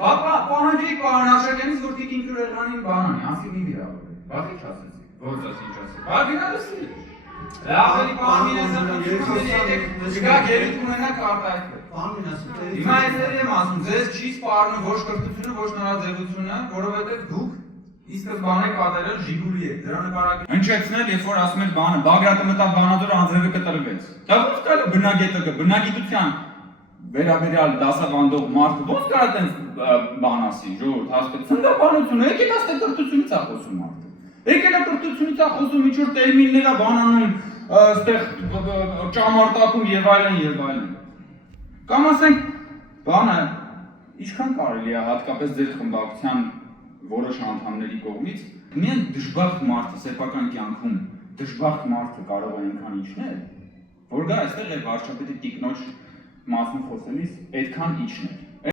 Ապա պահանջի պահանջակենից որ տիկին քրեղանին բանանի, ասի մի վիրավորել։ Բացի չասեցի։ Ո՞ց ասի չասի։ Բագինալսի։ Լավելի պահանջի չկա գերիք ունենա կարտայքվել։ Հիմա ես եմ ասում, ձեզ չի սպառնում ոչ կրթությունը, ոչ նորաձևությունը, որովհետև դուք իսկ բանը կատարել Ժիգուլի եք, դրա նկարակը հնչեցնել, երբ որ ասում եք բանը, Բագրատը մտավ բանադոր անձրևը կտրվեց։ Դա ո՞նց կարա բնագետը կը, բնագիտության վերաբերյալ դասավանդող մարդը ո՞նց կարա տենց բան ասի, ժողովուրդ, հասկացա, դա բանություն է, եկել աստե կրթությունից է խոսում մարդը։ Եկել է կրթությունից է խոսում, ինչ որ տերմիններ է բանանում, այստեղ ճամարտակում եւ այլն։ Կամ ասենք, բանը ինչքան կարելի է հատկապես ձեր խմբակցության որոշ անդամների կողմից միայն դժբախտ մարդը սեփական կյանքում դժբախտ մարդը կարող է այնքան իջնել, որ գա այստեղ է վարչապետի տիկնոջ մասն խոսելիս այդքան իջնել։